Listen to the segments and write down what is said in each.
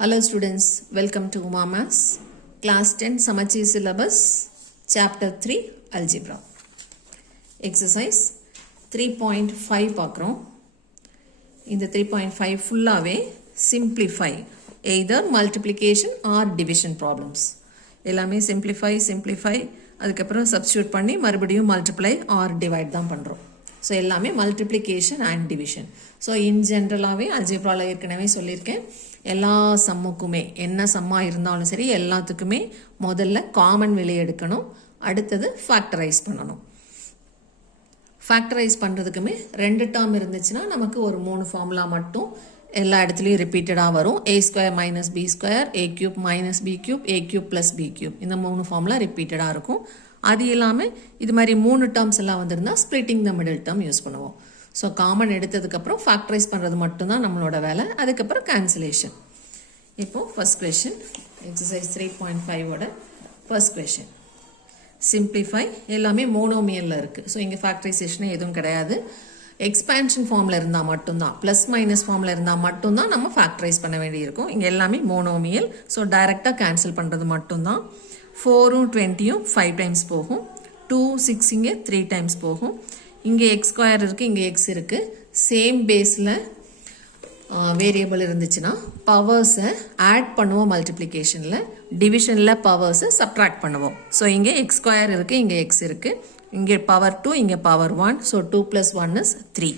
Hello students, welcome to Mamas Class 10 Samacheer syllabus Chapter 3 Algebra Exercise 3.5 பார்க்கிறோம். இந்த 3.5 ஃபுல்லாவே simplify either multiplication or division problems. எல்லாமே simplify அதுக்கப்புறம் substitute பண்ணி மறுபடியும் multiply or divide தான் பண்றோம். ஸோ எல்லாமே multiplication and division. So in ஜென்ரலாகவே அல்ஜிப்ராவில் ஏற்கனவே சொல்லியிருக்கேன், எல்லா சம்முக்குமே என்ன சம்மாக இருந்தாலும் சரி எல்லாத்துக்குமே முதல்ல காமன் வெளியே எடுக்கணும், அடுத்தது ஃபேக்டரைஸ் பண்ணணும். ஃபேக்டரைஸ் பண்ணுறதுக்குமே ரெண்டு டேர்ம் இருந்துச்சுன்னா நமக்கு ஒரு 3 ஃபார்முலா மட்டும் எல்லா இடத்துலையும் ரிப்பீட்டடாக வரும். a square minus B square, a cube minus B cube, a cube plus B cube, இந்த 3 ஃபார்முலா ரிப்பீட்டடாக இருக்கும். அது இல்லாமல் இது மாதிரி 3 டேர்ம்ஸ் எல்லாம் வந்திருந்தால் splitting the middle term use பண்ணுவோம். ஸோ காமன் எடுத்ததுக்கப்புறம் ஃபேக்டரைஸ் பண்ணுறது மட்டும்தான் நம்மளோட வேலை, அதுக்கப்புறம் கேன்சலேஷன். இப்போது ஃபர்ஸ்ட் கொஷின் எக்ஸசைஸ் 3.5ஓட ஃபர்ஸ்ட் கொஷின் சிம்பிளிஃபை. எல்லாமே மோனோமியலில் இருக்குது. ஸோ இங்கே ஃபேக்டரைசேஷனே எதுவும் கிடையாது. எக்ஸ்பேன்ஷன் ஃபார்மில் இருந்தால் மட்டும்தான், ப்ளஸ் மைனஸ் ஃபார்மில் இருந்தால் மட்டும்தான் நம்ம ஃபேக்டரைஸ் பண்ண வேண்டியிருக்கும். இங்கே எல்லாமே மோனோமியல். ஸோ டைரெக்டாக கேன்சல் பண்ணுறது மட்டும்தான். 4ம் 20யும் 5 டைம்ஸ் போகும். 2 6 இங்கே 3 டைம்ஸ் போகும். இங்கே எக்ஸ் ஸ்கொயர் இருக்குது, இங்கே எக்ஸ் இருக்குது. சேம் பேஸில் வேரியபிள் இருந்துச்சுன்னா பவர்ஸை ஆட் பண்ணுவோம் மல்டிப்ளிகேஷனில், டிவிஷனில் பவர்ஸை சப்ட்ராக்ட் பண்ணுவோம். ஸோ இங்கே எக்ஸ் ஸ்கொயர் இருக்குது, இங்கே எக்ஸ் இருக்குது, இங்கே பவர் 2, இங்கே பவர் 1. So 2 + 1 is 3.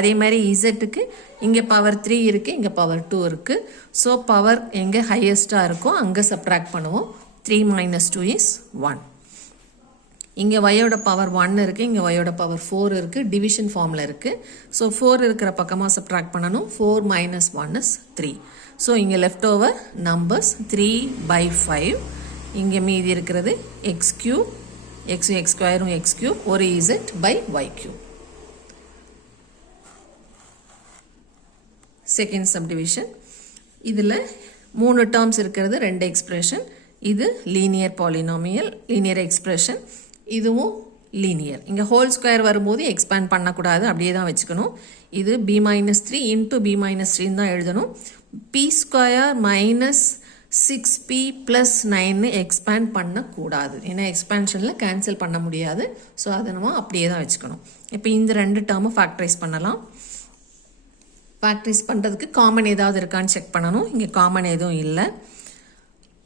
அதே மாதிரி இசட்டுக்கு இங்கே பவர் 3 இருக்குது, இங்கே பவர் 2 இருக்குது. ஸோ பவர் எங்கே ஹையஸ்ட்டாக இருக்கோ அங்கே சப்ட்ராக்ட் பண்ணுவோம். 3 - 2 is 1. இங்கே ஒயோட பவர் 1 இருக்குது, இங்கே ஒயோட பவர் 4 இருக்குது, டிவிஷன் ஃபார்மில் இருக்குது. ஸோ 4 இருக்கிற பக்கமாக சப்ட்ராக்ட் பண்ணணும். 4 - 1 is 3. ஸோ இங்கே லெஃப்ட் ஓவர் நம்பர்ஸ் 3/5. இங்கே மீதி இருக்கிறது எக்ஸ் கியூப், எக்ஸும் எக்ஸ் ஸ்கொயரும் எக்ஸ் கியூப், ஒரு Z by Y cube. Second subdivision. இதில் 3 டேர்ம்ஸ் இருக்கிறது, 2 எக்ஸ்பிரஷன். இது லீனியர் பாலினாமியல், லீனியர் எக்ஸ்பிரஷன். இதுவும் லீனியர். இங்கே ஹோல் ஸ்கொயர் வரும்போது எக்ஸ்பேண்ட் பண்ணக்கூடாது, அப்படியே தான் வச்சுக்கணும். இது b - 3 × b - 3 தான் எழுதணும். p square minus 6p + 9 expand பண்ணக்கூடாது, ஏன்னா எக்ஸ்பேன்ஷனில் கேன்சல் பண்ண முடியாது. ஸோ அதை நம்ம அப்படியே தான் வச்சுக்கணும். இப்போ இந்த 2 டேர்மும் ஃபேக்டரைஸ் பண்ணலாம். ஃபேக்டரைஸ் பண்ணுறதுக்கு காமன் ஏதாவது இருக்கான்னு செக் பண்ணணும். இங்கே காமன் எதுவும் இல்லை.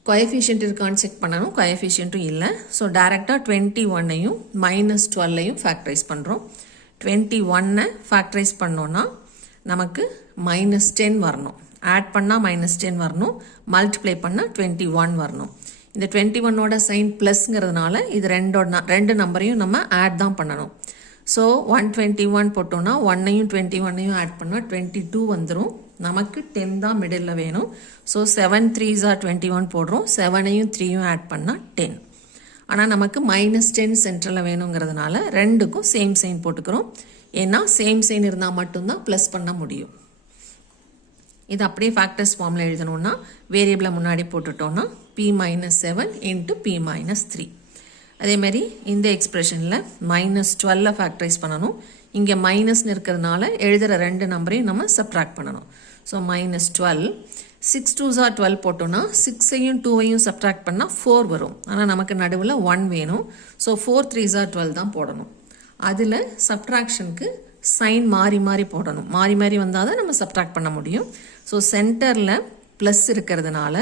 கோஎஃபிஷியன்ட் இருக்கான்னு செக் பண்ணணும், கோஎஃபிஷியன்ட்டும் இல்லை. ஸோ டைரெக்டாக 21ஐயும் -12ஐயும் ஃபேக்டரைஸ் பண்ணுறோம். 21ஐ ஃபேக்டரைஸ் பண்ணோன்னா நமக்கு -10 வரணும், ஆட் பண்ணால் -10 வரணும், மல்டிப்ளை பண்ணால் 21 வரணும். இந்த 21ஓட சைன் ப்ளஸ்ங்கிறதுனால இது ரெண்டு நம்பரையும் நம்ம ஆட் தான் பண்ணணும். ஸோ 121 போட்டோன்னா 1ஐயும் 21ஐயும் ஆட் பண்ணால் 22 வந்துடும். நமக்கு 10 தான் மிடில் வேணும். ஸோ 7 3s are 21 போடுறோம். 7ஐயும் 3யும் ஆட் பண்ணால் 10. ஆனால் நமக்கு -10 சென்டரில் வேணுங்கிறதுனால ரெண்டுக்கும் சேம் சைன் போட்டுக்கிறோம். ஏன்னா சேம் சைன் இருந்தால் மட்டும்தான் ப்ளஸ் பண்ண முடியும். இது அப்படியே ஃபேக்டர்ஸ் ஃபார்மில் எழுதணும்னா வேரியபிளை முன்னாடி போட்டுட்டோன்னா p - 7 × p - 3. அதேமாதிரி இந்த எக்ஸ்பிரஷனில் -12 ஃபேக்டரைஸ் பண்ணணும். இங்கே மைனஸ்னு இருக்கிறதுனால எழுதுகிற 2 நம்பரையும் நம்ம சப்ட்ராக்ட் பண்ணணும். ஸோ -12, 6 2s are 12 போட்டோன்னா 6ஐயும் 2ஐயும் சப்ட்ராக்ட் பண்ணால் 4 வரும். ஆனால் நமக்கு நடுவில் 1 வேணும். ஸோ 4 3s are 12 தான் போடணும். அதில் சப்ட்ராக்ஷனுக்கு சைன் மாறி மாறி போடணும். மாறி மாறி வந்தால் தான் நம்ம சப்ட்ராக்ட் பண்ண முடியும். ஸோ சென்டரில் ப்ளஸ் இருக்கிறதுனால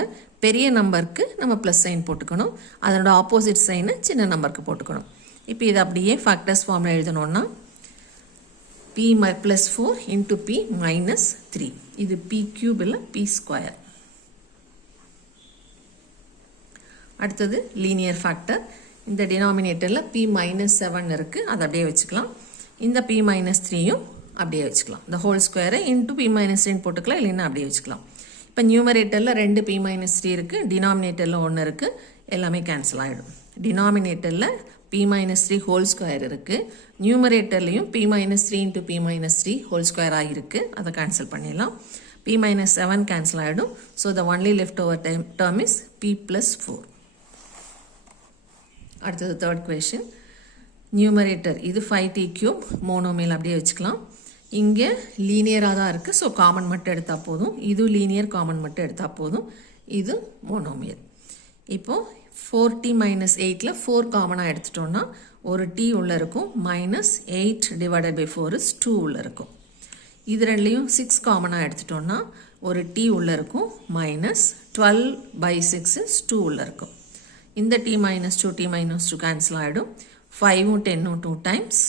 பெரிய நம்பருக்கு நம்ம ப்ளஸ் சைன் போட்டுக்கணும், அதனோட ஆப்போசிட் சைனை சின்ன நம்பருக்கு போட்டுக்கணும். இப்போ இது அப்படியே ஃபேக்டர்ஸ் ஃபார்மில் எழுதணுன்னா p + 4 × p - 3. இது p கியூப் இல்லை p ஸ்கொயர். அடுத்தது லீனியர் ஃபேக்டர். இந்த டினாமினேட்டரில் p - 7 இருக்குது, அதை அப்படியே வச்சுக்கலாம். இந்த p - 3யும் அப்படியே வச்சுக்கலாம். இந்த ஹோல் ஸ்கொயரை × p - 3 போட்டுக்கலாம், இல்லைன்னா அப்படியே வச்சுக்கலாம். இப்போ நியூமரேட்டரில் 2 p - 3 இருக்குது, டினாமினேட்டரில் 1 இருக்குது, எல்லாமே கேன்சல் ஆகிடும். டினாமினேட்டரில் p - 3 ஹோல் ஸ்கொயர் இருக்குது, நியூமரேட்டர்லையும் p - 3 × p - 3 ஹோல் ஸ்கொயர் ஆகிருக்கு, அதை கேன்சல் பண்ணிடலாம். p - 7 கேன்சல் ஆகிடும். So the only left over term is p + 4. அடுத்தது தேர்ட் கொஷின். நியூமரேட்டர் இது 5t³ மோனோமியல் அப்படியே வச்சுக்கலாம். இங்கே லீனியராக தான் இருக்குது. ஸோ காமன் மட்டும் எடுத்தால் போதும். இது லீனியர், காமன் மட்டும் எடுத்தால் போதும். இது மோனோமியல். இப்போது 4t மைனஸ் 8ல் 4 காமனாக எடுத்துட்டோன்னா ஒரு t உள்ளே இருக்கும். -8 டிவைடட் பை 4 இஸ் 2 உள்ளே இருக்கும். இது ரெண்டுலேயும் 6 காமனாக எடுத்துட்டோன்னா ஒரு t உள்ளே இருக்கும். -12 பை 6 இஸ் 2 உள்ளே இருக்கும். இந்த t minus 2 t minus 2 cancel ஆகிடும். 5ம் 10ம் 2 டைம்ஸ்,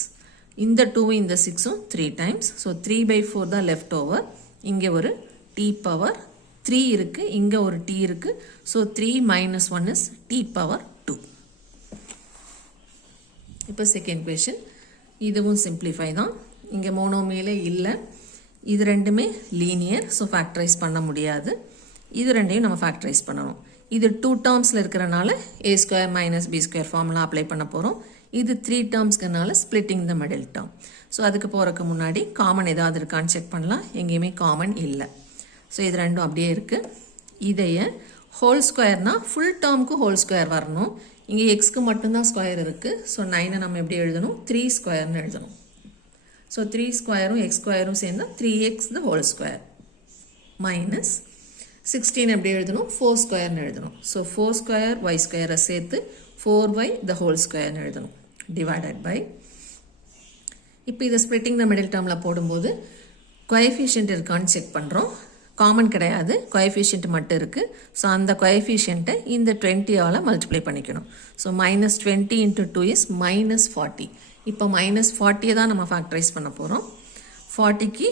இந்த 2ம் இந்த 6ம் 3 டைம்ஸ். ஸோ 3 by 4 தான் லெஃப்ட் ஓவர். இங்கே ஒரு t பவர் 3 இருக்குது, இங்கே ஒரு t இருக்குது. So 3 minus 1 is t power 2. இப்போ செகண்ட் கொஷின். இதுவும் சிம்பிளிஃபை தான். இங்கே மோனோமியலே இல்லை. இது ரெண்டுமே லீனியர். ஸோ ஃபேக்டரைஸ் பண்ண முடியாது. இது ரெண்டையும் நம்ம ஃபேக்டரைஸ் பண்ணணும். இது 2 டேர்ம்ஸில் இருக்கிறனால a² - b² ஃபார்முலா அப்ளை பண்ண போகிறோம். இது 3 டேர்ம்ஸ்க்குனால splitting the middle term. So அதுக்கு போகிறதுக்கு முன்னாடி காமன் ஏதாவது இருக்கான்னு செக் பண்ணலாம். எங்கேயுமே காமன் இல்லை. ஸோ இது ரெண்டும் அப்படியே இருக்குது. இதைய ஹோல் ஸ்கொயர்னால் ஃபுல் டேர்முக்கு ஹோல் ஸ்கொயர் வரணும். இங்கே எக்ஸ்க்கு மட்டும்தான் ஸ்கொயர் இருக்குது. ஸோ 9 நம்ம எப்படி எழுதணும்? 3 ஸ்கொயர்னு எழுதணும். ஸோ 3 ஸ்கொயரும் எக்ஸ் ஸ்கொயரும் சேர்ந்தால் 3x த ஹோல் ஸ்கொயர் மைனஸ் 16 எப்படி எழுதணும்? 4 ஸ்கொயர்னு எழுதணும். ஸோ 4 ஸ்கொயர் ஒய் ஸ்கொயரை சேர்த்து 4y த ஹோல் ஸ்கொயர்னு எழுதணும். டிவைடட் பை, இப்போ இதை ஸ்ப்ளிட்டிங் த மிடில் டேர்மில் போடும்போது கோஎஃபிஷியன்ட் இருக்கான்னு செக் பண்ணுறோம். காமன் கிடையாது, கோஎஃபிஷியன்ட் மட்டும் இருக்குது. ஸோ அந்த கோஎஃபிஷியன்ட்டை இந்த 20ஆல் மல்டிப்ளை பண்ணிக்கணும். So -20 × 2 is -40. இப்போ -40 தான் நம்ம ஃபேக்டரைஸ் பண்ண போகிறோம். 40க்கு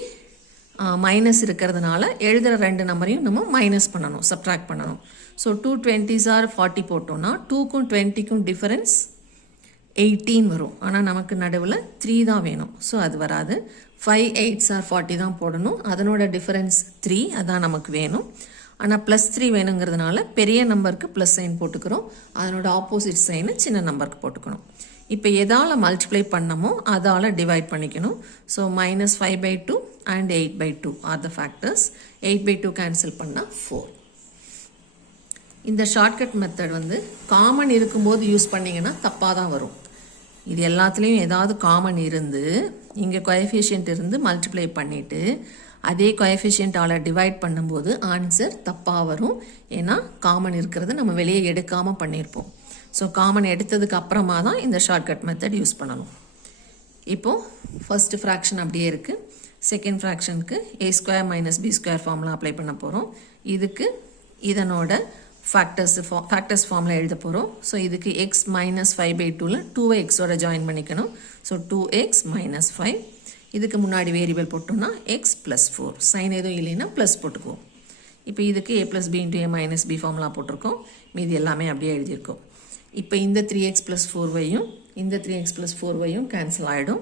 மைனஸ் இருக்கிறதுனால எழுதுகிற ரெண்டு நம்பரையும் நம்ம மைனஸ் பண்ணணும், சப்ட்ராக்ட் பண்ணணும். ஸோ 2 20s are 40 போட்டோன்னா 2க்கும் 20க்கும் டிஃபரன்ஸ் 18 வரும். ஆனால் நமக்கு நடுவில் 3 தான் வேணும். ஸோ அது வராது. 5 8s are 40 தான் போடணும். அதனோட டிஃபரன்ஸ் 3, அதான் நமக்கு வேணும். ஆனால் +3 வேணுங்கிறதுனால பெரிய நம்பருக்கு ப்ளஸ் சைன் போட்டுக்கிறோம். அதனோட ஆப்போசிட் சைனை சின்ன நம்பருக்கு போட்டுக்கணும். இப்போ எதால் மல்டிப்ளை பண்ணமோ அதால் டிவைட் பண்ணிக்கணும். So -5/2 and 8/2 are the factors. 8/2 cancel பண்ணால் 4. இந்த ஷார்ட்கட் மெத்தட் வந்து காமன் இருக்கும்போது யூஸ் பண்ணிங்கன்னா தப்பாக தான் வரும். இது எல்லாத்துலேயும் ஏதாவது காமன் இருந்து இங்கே கோஎஃபிஷியன்ட் இருந்து மல்டிப்ளை பண்ணிவிட்டு அதே கோஎஃபிஷியன்ட்டால் டிவைட் பண்ணும்போது ஆன்சர் தப்பாக வரும். ஏன்னா காமன் இருக்கிறத நம்ம வெளியே எடுக்காமல் பண்ணியிருப்போம். ஸோ காமன் எடுத்ததுக்கு அப்புறமா தான் இந்த ஷார்ட்கட் மெத்தட் யூஸ் பண்ணணும். இப்போது ஃபர்ஸ்ட் ஃப்ராக்ஷன் அப்படியே இருக்குது. Second ஃப்ராக்ஷனுக்கு a² - b² formula apply பண்ண போகிறோம். இதுக்கு இதனோட ஃபேக்டர்ஸ் ஃபார்முலா எழுத போகிறோம். ஸோ இதுக்கு x -5/2ல் 2வை எக்ஸோட ஜாயின் பண்ணிக்கணும். So 2x - 5. இதுக்கு முன்னாடி வேரியபிள் போட்டோம்னா x + 4. சைன் எதுவும் இல்லைன்னா ப்ளஸ் போட்டுக்குவோம். இப்போ இதுக்கு a + b × a - b formula போட்டிருக்கோம். மீதி எல்லாமே அப்படியே எழுதியிருக்கோம். இப்போ இந்த 3x + 4yயும் இந்த 3x + 4yயும் கேன்சல் ஆகிடும்.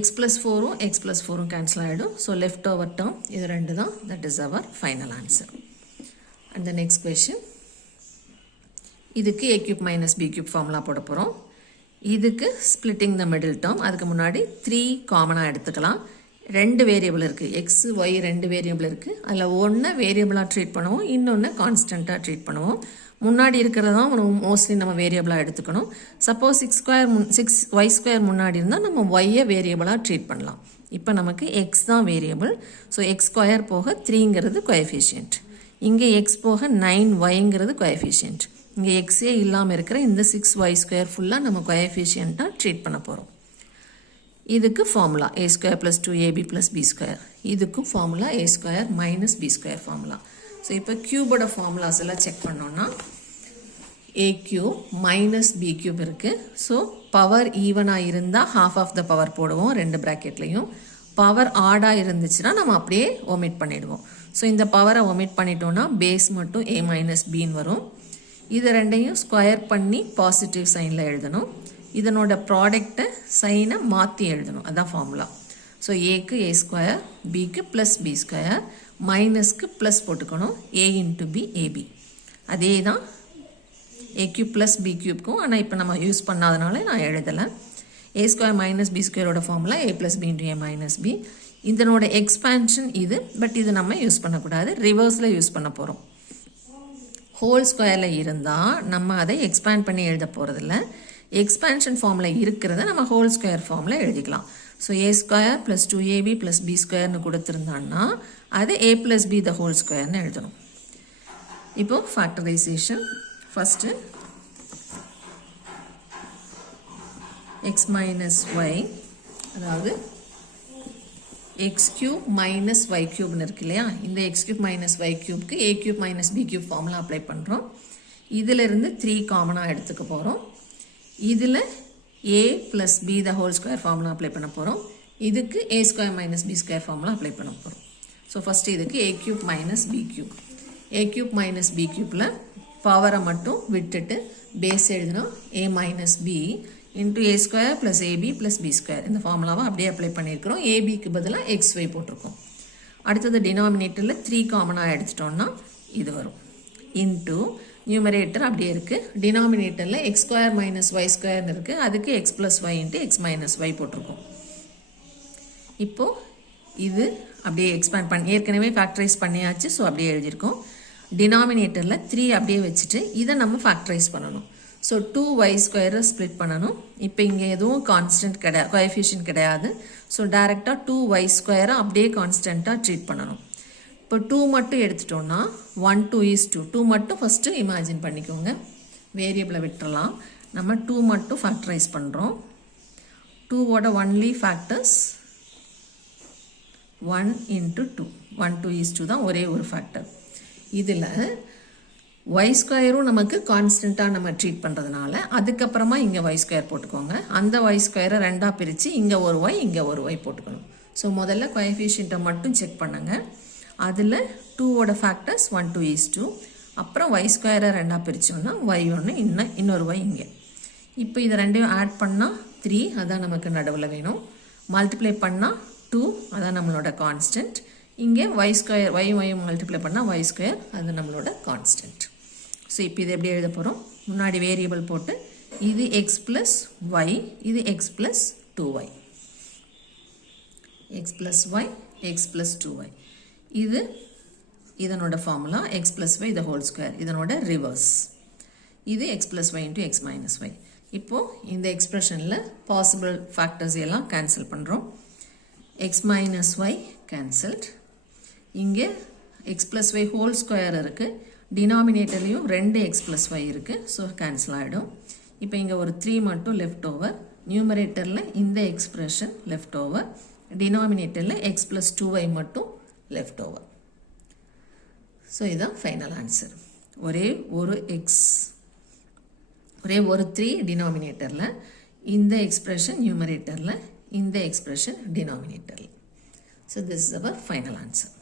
x + 4ம் x + 4ம் கேன்சல் ஆகிடும். ஸோ லெஃப்ட் ஓவர் டேர்ம் இது ரெண்டு தான். That is our final answer. And the next question. இதுக்கு a³ - b³ ஃபார்முலா போட போகிறோம். இதுக்கு ஸ்ப்ளிட்டிங் த மிடில் டேர்ம். அதுக்கு முன்னாடி 3 காமனாக எடுத்துக்கலாம். ரெண்டு வேரியபிள் இருக்குது, எக்ஸ் ஒய் ரெண்டு வேரியபிள் இருக்குது. அதில் ஒன்று வேரியபிளாக ட்ரீட் பண்ணுவோம், இன்னொன்று கான்ஸ்டண்ட்டாக ட்ரீட் பண்ணுவோம். முன்னாடி இருக்கிறதான் மோஸ்ட்லி நம்ம வேரியபிளாக எடுத்துக்கணும். சப்போஸ் 6y² முன்னாடி இருந்தால் நம்ம ஒய்யை வேரியபிளாக ட்ரீட் பண்ணலாம். இப்போ நமக்கு எக்ஸ் தான் வேரியபிள். ஸோ x² போக 3ங்கிறது கோஎஃபிஷியன்ட். இங்கே எக்ஸ் போக 9yங்கிறது கோஎஃபிஷியன்ட். இங்கே எக்ஸே இல்லாமல் இருக்கிற இந்த 6y² ஃபுல்லாக நம்ம கோஎஃபிஷியண்ட்டாக ட்ரீட் பண்ண போகிறோம். இதுக்கு ஃபார்முலா a² + 2ab + b². இதுக்கும் formula a² - b² formula. So இப்போ க்யூபோட ஃபார்முலாஸ் எல்லாம் செக் பண்ணோன்னா a³ - b³ இருக்குது. ஸோ பவர் ஈவனாக இருந்தால் ½ ஆஃப் த பவர் போடுவோம் ரெண்டு ப்ராக்கெட்லேயும். பவர் ஆடாக இருந்துச்சுன்னா நம்ம அப்படியே ஒமிட் பண்ணிவிடுவோம். ஸோ இந்த பவரை ஒமிட் பண்ணிட்டோன்னா பேஸ் மட்டும் a - bன்னு வரும். இது ரெண்டையும் ஸ்கொயர் பண்ணி பாசிட்டிவ் சைனில் எழுதணும். இதனோட ப்ராடக்டை சைனை மாற்றி எழுதணும், அதான் ஃபார்முலா. ஸோ ஏக்கு a², பிக்கு +b², மைனஸ்க்கு ப்ளஸ் போட்டுக்கணும், a × b ab. அதே தான் a³ + b³க்கும். ஆனால் இப்போ நம்ம யூஸ் பண்ணாதனால நான் எழுதலை. a² - b² formula a + b × a - b. இதனோட எக்ஸ்பேன்ஷன் இது, பட் இது நம்ம யூஸ் பண்ணக்கூடாது, ரிவர்ஸில் யூஸ் பண்ண போகிறோம். ஹோல் ஸ்கொயரில் இருந்தால் நம்ம அதை எக்ஸ்பேண்ட் பண்ணி எழுத போகிறதில்ல. எக்ஸ்பேன்ஷன் ஃபார்மில் இருக்கிறத நம்ம ஹோல் ஸ்கொயர் ஃபார்மில் எழுதிக்கலாம். So a square plus 2ab plus b ஸ்கொயர்னு கொடுத்துருந்தான்னா அது a plus b the whole ஸ்கொயர்னு எழுதணும். இப்போ factorisation first x minus y, அதாவது x கியூப் மைனஸ் ஒய் கியூப்னு இருக்கு இல்லையா, இந்த x கியூப் மைனஸ் ஒய் கியூப்க்கு a cube minus b cube formula apply பண்ணுறோம். இதிலிருந்து 3 காமனாக எடுத்துக்க போகிறோம். இதில் a plus b the whole square formula apply பண்ண போகிறோம். இதுக்கு a square minus b square formula apply பண்ண போகிறோம். ஸோ ஃபஸ்ட்டு இதுக்கு a cube minus b cube, a cube minus b கியூப்பில் பவரை மட்டும் விட்டுட்டு பேஸ் எழுதினா a minus b into a square plus ab plus b square, இந்த ஃபார்முலாவை அப்படியே அப்ளை பண்ணியிருக்கிறோம். abக்கு பதிலாக xy போட்டிருக்கோம். அடுத்தது டினாமினேட்டரில் 3 காமனாக எடுத்துட்டோம்னா இது வரும். இன்ட்டு நியூமரேட்டர் அப்படியே இருக்குது, டினாமினேட்டரில் எக்ஸ் ஸ்கொயர் மைனஸ் ஒய் ஸ்கொயர்னு இருக்குது, அதுக்கு X plus Y into X minus Y போட்டிருக்கோம். இப்போது இது அப்படியே எக்ஸ்பேண்ட் பண்ணி ஏற்கனவே ஃபேக்டரைஸ் பண்ணியாச்சு. ஸோ அப்படியே எழுதியிருக்கோம். டினாமினேட்டரில் 3 அப்படியே வச்சுட்டு இதை நம்ம ஃபேக்டரைஸ் பண்ணணும். ஸோ 2y ஸ்கொயரை ஸ்ப்ளிட் பண்ணணும். இப்போ இங்கே எதுவும் கான்ஸ்டன்ட் கிடையாது, கோஎஃபிஷியன்ட் கிடையாது. ஸோ டைரெக்டாக 2y ஸ்கொயரை அப்படியே கான்ஸ்டண்ட்டாக ட்ரீட் பண்ணணும். இப்போ 2 மட்டும் எடுத்துட்டோம்னா 1 2 2 மட்டும் ஃபஸ்ட்டு இமேஜின் பண்ணிக்கோங்க, வேரியபிளை விட்டுறலாம். நம்ம 2 மட்டும் ஃபேக்டரைஸ் பண்ணுறோம். 2ஓட ஒன்லி ஃபேக்டர்ஸ் 1 இன்ட்டு 2, 1 2 தான் ஒரே ஒரு ஃபேக்டர். இதில் ஒய் ஸ்கொயரும் நமக்கு கான்ஸ்டண்ட்டாக நம்ம ட்ரீட் பண்ணுறதுனால அதுக்கப்புறமா இங்கே ஒய் ஸ்கொயர் போட்டுக்கோங்க. அந்த ஒய் ஸ்கொயரை ரெண்டாக பிரித்து இங்கே ஒரு ஒய் இங்கே ஒரு ஒய் போட்டுக்கணும். ஸோ முதல்ல கோஎஃபிஷியண்ட்டை மட்டும் செக் பண்ணுங்கள். அதில் 2ஓட ஃபேக்டர்ஸ் 1 2, அப்புறம் ஒய் ஸ்கொயரை ரெண்டாக பிரித்தோம்னா ஒய் ஒன்று இன்னொரு ஒய் இங்கே. இப்போ இது ரெண்டையும் ஆட் பண்ணால் 3, அதான் நமக்கு நடுவில் வேணும். மல்டிப்ளை பண்ணால் 2, அதான் நம்மளோட கான்ஸ்டன்ட். இங்கே ஒய் ஸ்கொயர் ஒய் மல்டிப்ளை பண்ணால் ஒய் ஸ்கொயர், அது நம்மளோட கான்ஸ்டன்ட். ஸோ இப்போ இது எப்படி எழுத போகிறோம், முன்னாடி வேரியபிள் போட்டு இது எக்ஸ் ப்ளஸ் ஒய், இது x plus 2y, x plus y x plus 2y. இது இதனோட formula x plus y the whole square, இதனோட ரிவர்ஸ். இது x plus Y into X minus y. இப்போது இந்த எக்ஸ்பிரஷனில் பாசிபிள் ஃபேக்டர்ஸ் எல்லாம் கேன்சல் பண்ணுறோம். X minus y cancelled. இங்கே x plus y whole square இருக்குது, டினாமினேட்டர்லேயும் 2 எக்ஸ் ப்ளஸ் ஒய் இருக்குது. ஸோ கேன்சல் ஆகிடும். இப்போ இங்கே ஒரு 3 மட்டும் லெஃப்ட் ஓவர். நியூமரேட்டரில் இந்த எக்ஸ்பிரஷன் லெஃப்ட் ஓவர், டினாமினேட்டரில் எக்ஸ் ப்ளஸ் 2y மட்டும் லெஃப்ட் ஓவர். ஸோ இதுதான் ஃபைனல் ஆன்சர். ஒரே ஒரு 3 டினாமினேட்டரில், இந்த எக்ஸ்பிரஷன் நியூமரேட்டரில், இந்த எக்ஸ்பிரஷன் டினாமினேட்டரில். So this is our final answer.